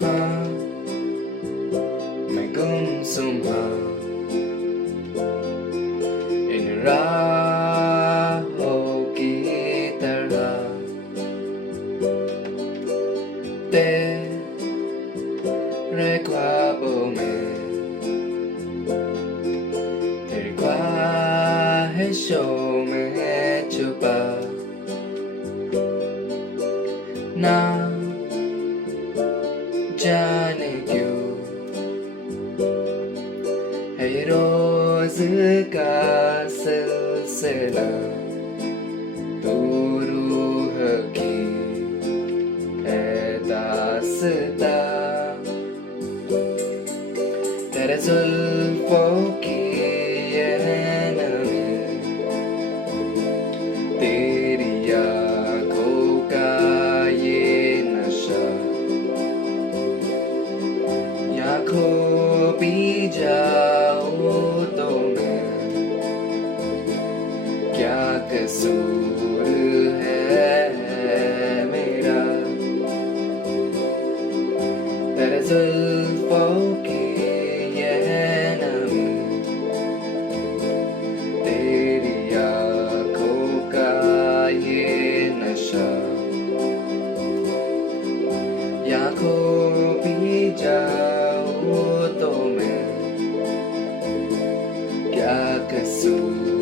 हाँ मैं गुमसुम हाँ इन राहों की तरह तेरे ख्वाबों में तेरी ख्वाहिशों में छुपा ना जाने क्यों है ये रोज का सिलसिला तू रूह की है दास्तां तेरे जुल्फों की ये नमी तेरी आँखों का ये नशा यहाँ खो भी जाऊँ तो मैं क्या कसूर है मेरा तेरे जुल्फों की ये नमी तेरी आँखों का ये नशा यहाँ खो भी जाऊँ तो मैं क्या कसूर